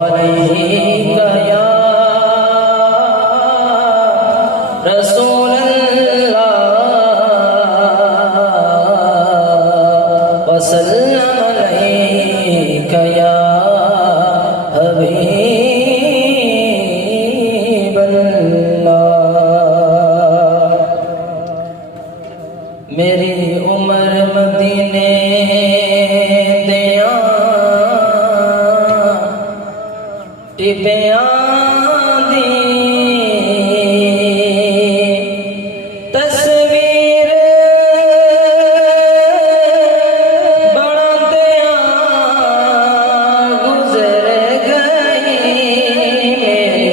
अलैका या रसूल अल्लाह वसल्लम अलैका या हबीब अल्लाह। मेरी उम्र मदीने टिबियां दी तस्वीर बनांदियां गुजर गई। मेरी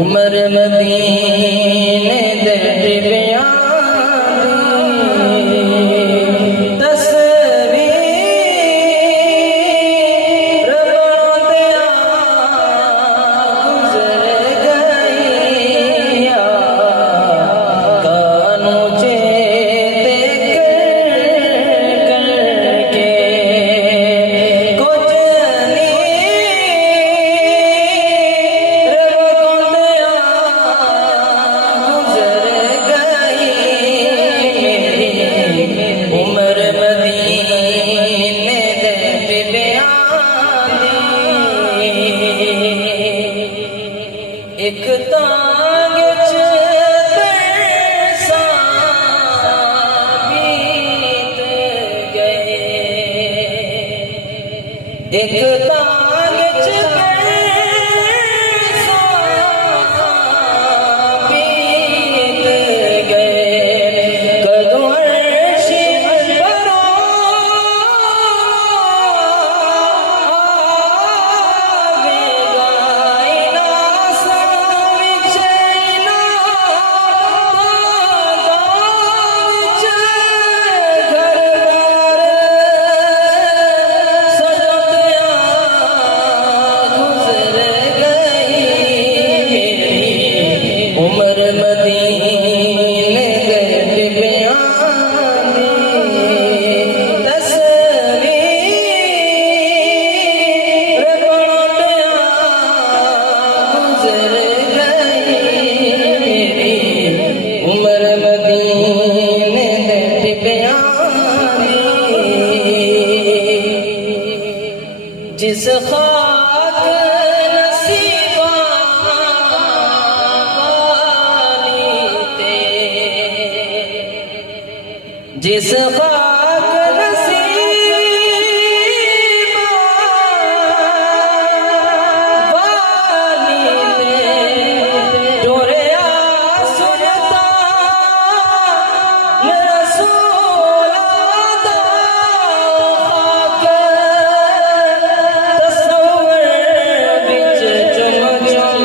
उम्र मदीने दे टिबियां एक तांग च बरसां बीत गए। एक तांग च बरसां बीत गए। कदों अर्शी अनवरों उम्र मदीने दे टिबियां दी तस्वीर बनांदियां गुजर गई। मेरी उम्र मदीने दे टिबियां दी। जिस खाक जिस खाक नसीबा वाली ते टोरिया सुल्तान रसूला दा खाक तस्वर विच चुम चुम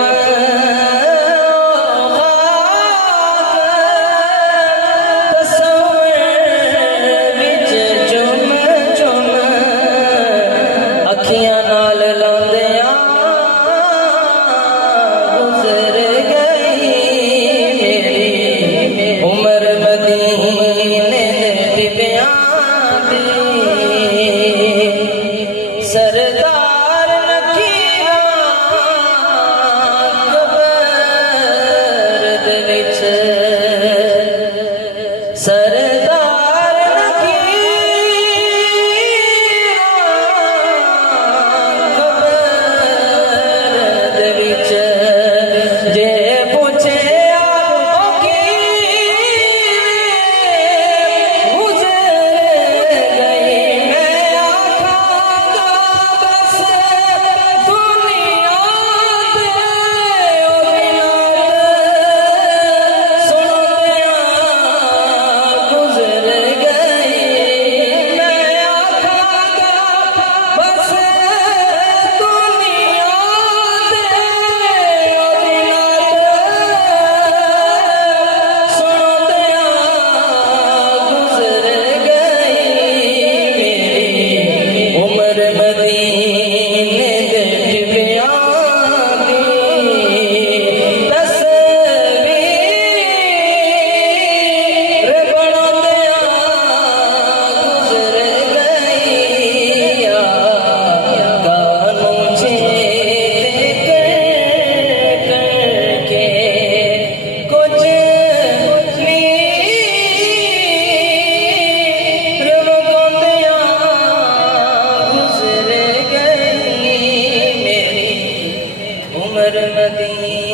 मदीना